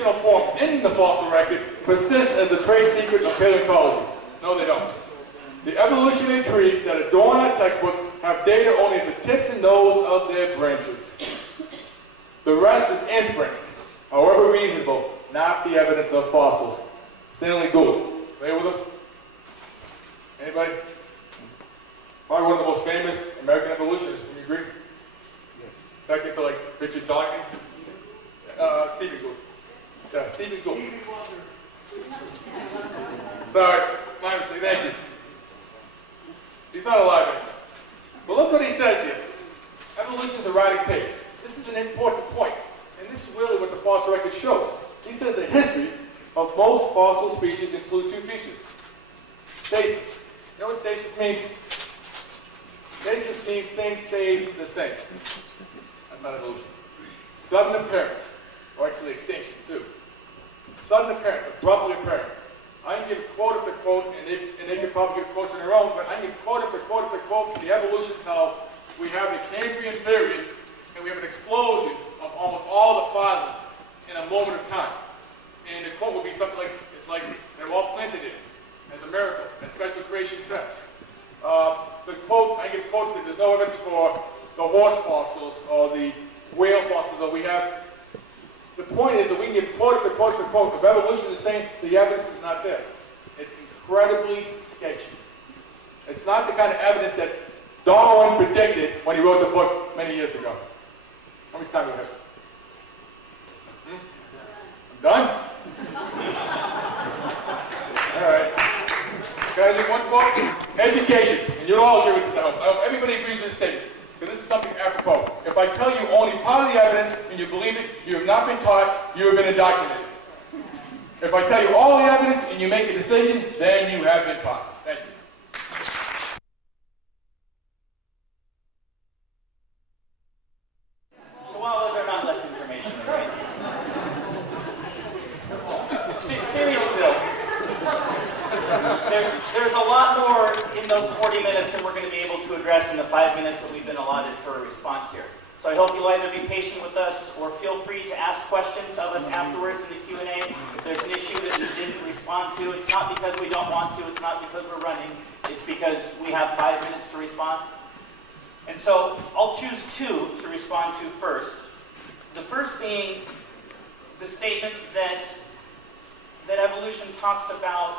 traditional forms in the fossil record persist as the trade secret of paleontology. No, they don't. The evolutionary trees that adorn our textbooks have data only at the tips and nodes of their branches. The rest is inference, however reasonable, not the evidence of fossils. Stanley Gould. Familiar with him? Anybody? Probably one of the most famous American evolutionists. Would you agree? Yes. Second to like Richard Dawkins. Stephen Gould. Yeah, Stephen Gould. Sorry, my mistake. Thank you. He's not alive anymore. But look what he says here. Evolution is a erratic pace. This is an important point, and this is really what the fossil record shows. He says the history of most fossil species include two features. Stasis. You know what stasis means? Stasis means things stay the same. That's not evolution. Sudden appearance, or actually extinction too. Sudden appearance, abruptly apparent. I can give quote after quote, and they can probably give quotes on their own, but I can give quote after quote after quote from the evolutionists how we have the Cambrian period, and we have an explosion of almost all the phylum in a moment of time. And the quote would be something like, it's like they're all planted in, as a miracle, as special creation says. The quote, I give quotes that there's no evidence for the horse fossils or the whale fossils, or we have. The point is that we can give quote after quote after quote. If evolution is saying the evidence is not there, it's incredibly sketchy. It's not the kind of evidence that Darwin predicted when he wrote the book many years ago. How much time do we have? I'm done? All right. Can I do one quote? Education. And you'll all agree with this. I hope everybody agrees with this statement. Because this is something apropos. If I tell you only part of the evidence and you believe it, you have not been taught, you have been indoctrinated. If I tell you all the evidence and you make a decision, then you have been taught. Thank you. So why was there not less information? Seriously though, there's a lot more in those 40 minutes than we're going to be able to address in the 5 minutes that we've been allotted for a response here. So I hope you'll either be patient with us or feel free to ask questions of us afterwards in the Q&A. If there's an issue that we didn't respond to, it's not because we don't want to, it's not because we're running, it's because we have 5 minutes to respond. And so I'll choose two to respond to first. The first being the statement that evolution talks about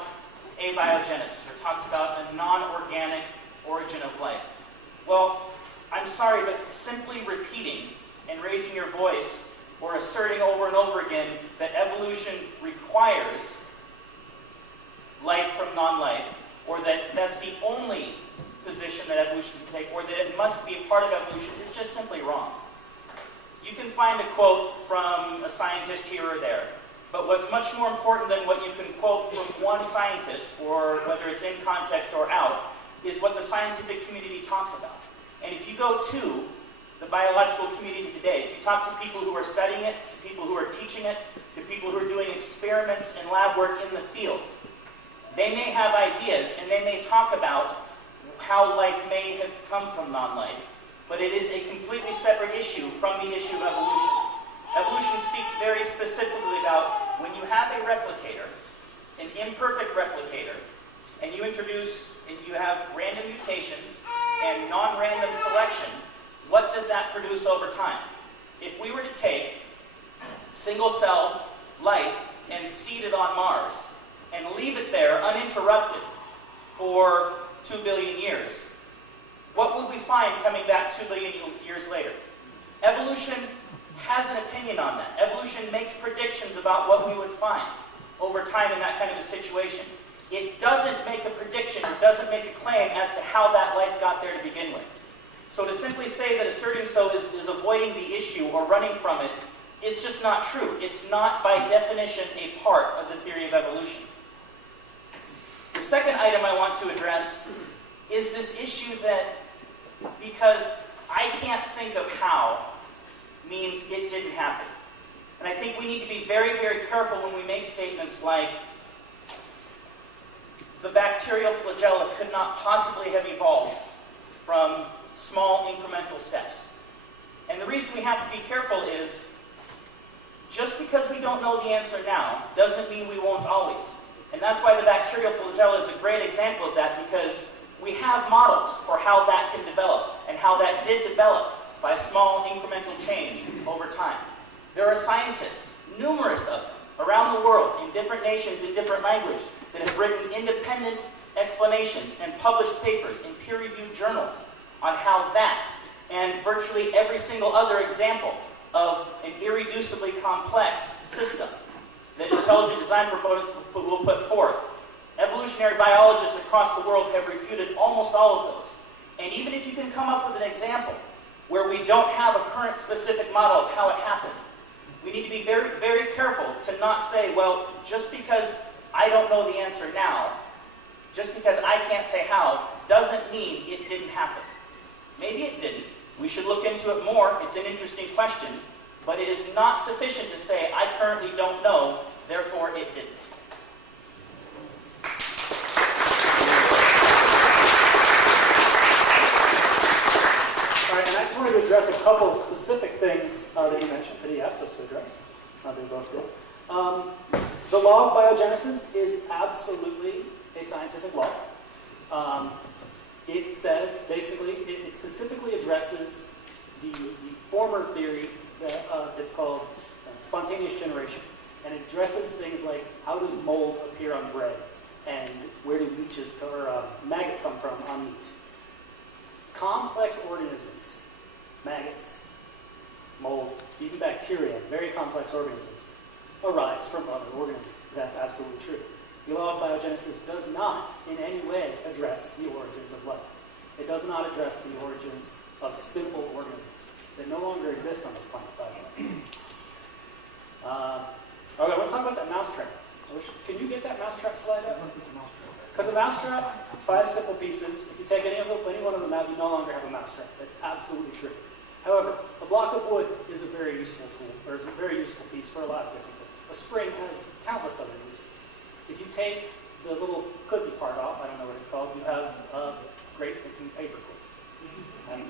abiogenesis, or talks about a non-organic origin of life. Well, I'm sorry, but simply repeating and raising your voice or asserting over and over again that evolution requires life from non-life, or that that's the only position that evolution can take, or that it must be a part of evolution, is just simply wrong. You can find a quote from a scientist here or there, but what's much more important than what you can quote from one scientist, or whether it's in context or out, is what the scientific community talks about. And if you go to the biological community today, if you talk to people who are studying it, to people who are teaching it, to people who are doing experiments and lab work in the field, they may have ideas and they may talk about how life may have come from non-life, but it is a completely separate issue from the issue of evolution. Evolution speaks very specifically about when you have a replicator, an imperfect replicator, and you introduce, and you have random mutations and non-random selection, what does that produce over time? If we were to take single-cell life and seed it on Mars and leave it there uninterrupted for 2 billion years, what would we find coming back 2 billion years later? Evolution has an opinion on that. Evolution makes predictions about what we would find over time in that kind of a situation. It doesn't make a prediction, it doesn't make a claim as to how that life got there to begin with. So to simply say that asserting so is avoiding the issue or running from it, it's just not true. It's not by definition a part of the theory of evolution. The second item I want to address is this issue that because I can't think of how means it didn't happen. And I think we need to be very, very careful when we make statements like the bacterial flagella could not possibly have evolved from small incremental steps. And the reason we have to be careful is just because we don't know the answer now doesn't mean we won't always. And that's why the bacterial flagella is a great example of that, because we have models for how that can develop and how that did develop by small incremental change over time. There are scientists, numerous of them, around the world, in different nations, in different languages, that have written independent explanations and published papers in peer-reviewed journals on how that, and virtually every single other example of an irreducibly complex system that intelligent design proponents will put forth. Evolutionary biologists across the world have refuted almost all of those. And even if you can come up with an example where we don't have a current specific model of how it happened, we need to be very, very careful to not say, well, just because I don't know the answer now, just because I can't say how, doesn't mean it didn't happen. Maybe it didn't. We should look into it more. It's an interesting question. But it is not sufficient to say, I currently don't know, therefore it didn't. All right, and I just wanted to address a couple of specific things that he mentioned, that he asked us to address. They both did. The law of biogenesis is absolutely a scientific law. It says, basically, it specifically addresses the former theory that's called spontaneous generation. And it addresses things like, how does mold appear on bread? And where do leeches or maggots come from on meat? Complex organisms, maggots, mold, even bacteria, very complex organisms, arise from other organisms. That's absolutely true. The law of biogenesis does not in any way address the origins of life. It does not address the origins of simple organisms that no longer exist on this planet, by the way. Okay, I want to talk about that mousetrap. Can you get that mousetrap slide up? Because a mousetrap, 5 simple pieces. If you take any one of them out, you no longer have a mousetrap. That's absolutely true. However, a block of wood is a very useful tool, or is a very useful piece for a lot of different things. A spring has countless other uses. If you take the little clippy part off, I don't know what it's called, you have a great looking paper clip. And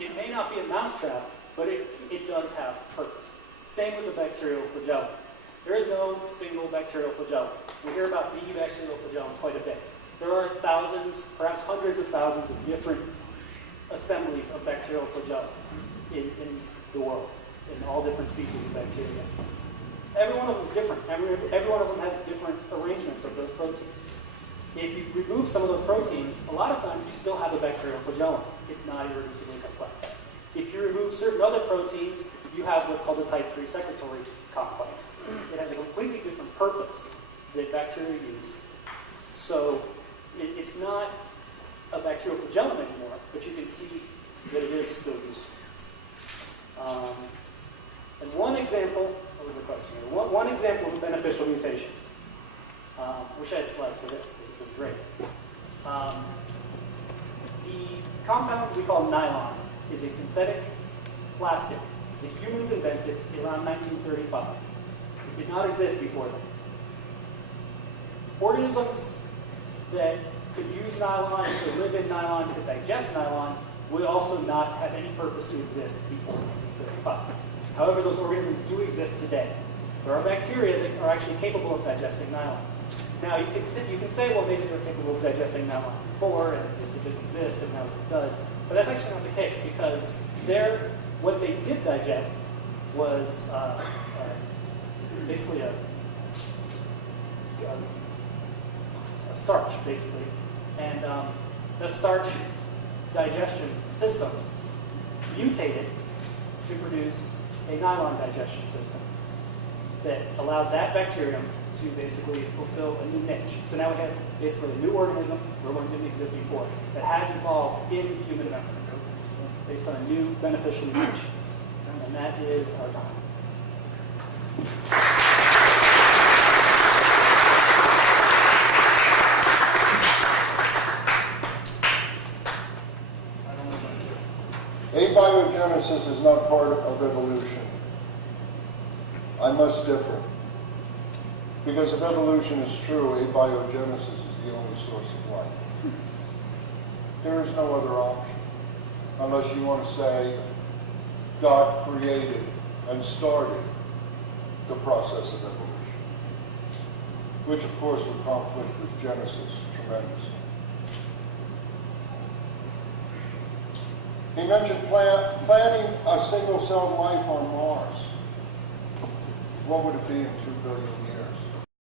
it may not be a mousetrap, but it does have purpose. Same with the bacterial flagellum. There is no single bacterial flagellum. We hear about the bacterial flagellum quite a bit. There are thousands, perhaps hundreds of thousands of different assemblies of bacterial flagellum in the world, in all different species of bacteria. Every one of them is different. Every one of them has different arrangements of those proteins. If you remove some of those proteins, a lot of times you still have a bacterial flagellum. It's not irreducibly complex. If you remove certain other proteins, you have what's called a type 3 secretory complex. It has a completely different purpose that bacteria use. So it's not a bacterial flagellum anymore, but you can see that it is still useful. And one example, what was the question here? One example of a beneficial mutation. I wish I had slides for this. This is great. The compound we call nylon is a synthetic plastic that humans invented around 1935. It did not exist before then. Organisms that could use nylon, could live in nylon, could digest nylon, would also not have any purpose to exist before 1935. However, those organisms do exist today. There are bacteria that are actually capable of digesting nylon. Now, you can say, well, maybe they're capable of digesting nylon before, and it just didn't exist, and now it does. But that's actually not the case, because what they did digest was basically a starch, basically. And the starch digestion system mutated to produce a nylon digestion system that allowed that bacterium to basically fulfill a new niche. So now we have basically a new organism where one didn't exist before that has evolved in human memory based on a new beneficial mutation. And that is our time. Abiogenesis is not part of evolution. I must differ. Because if evolution is true, abiogenesis is the only source of life. There is no other option. Unless you want to say God created and started the process of evolution, which of course would conflict with Genesis tremendously. He mentioned planning a single-celled life on Mars. What would it be in 2 billion years?